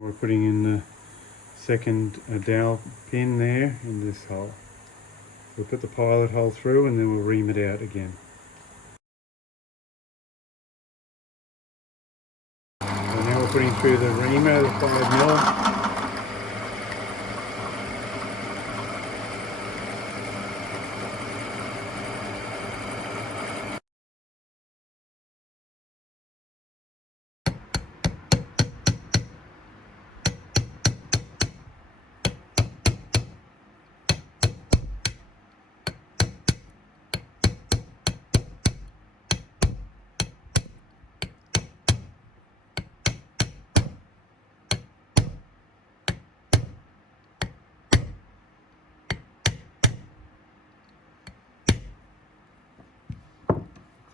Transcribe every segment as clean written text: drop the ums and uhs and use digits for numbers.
We're putting in the second dowel pin there in this hole. We'll put the pilot hole through and then we'll ream it out again. So now we're putting through the reamer, the 5mm.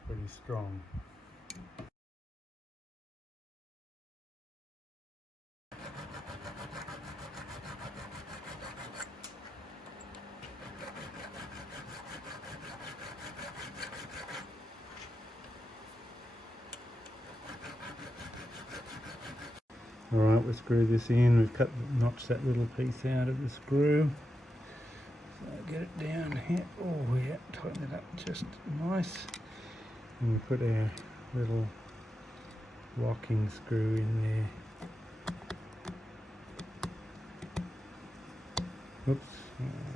Pretty strong. Alright, we'll screw this in. We've notched that little piece out of the screw. So get it down here. Oh yeah, tighten it up just nice. And we put our little locking screw in there. Oops,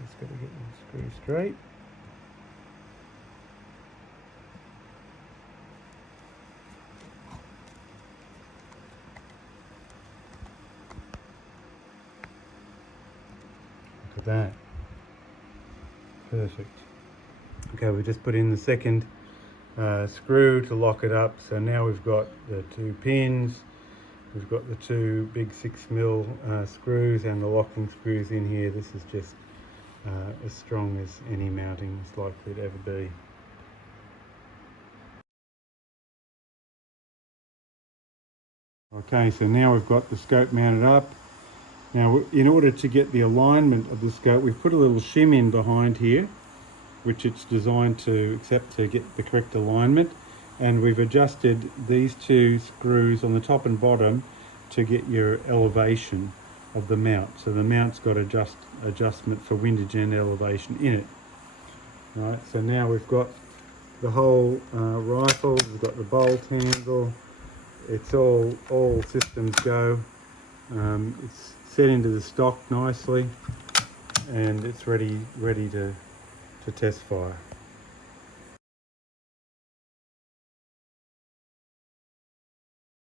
just got to get the screw straight. Look at that. Perfect. Okay, we just put in the second screw to lock it up. So now we've got the two pins, we've got the two big 6mm screws and the locking screws in here. This is just as strong as any mounting is likely to ever be. Okay, so now we've got the scope mounted up. Now, in order to get the alignment of the scope, we've put a little shim in behind here, which it's designed to accept to get the correct alignment. And we've adjusted these two screws on the top and bottom to get your elevation of the mount. So the mount's got adjustment for windage and elevation in it. Right, so now we've got the whole rifle, we've got the bolt handle, it's all systems go. It's set into the stock nicely and it's ready to test fire.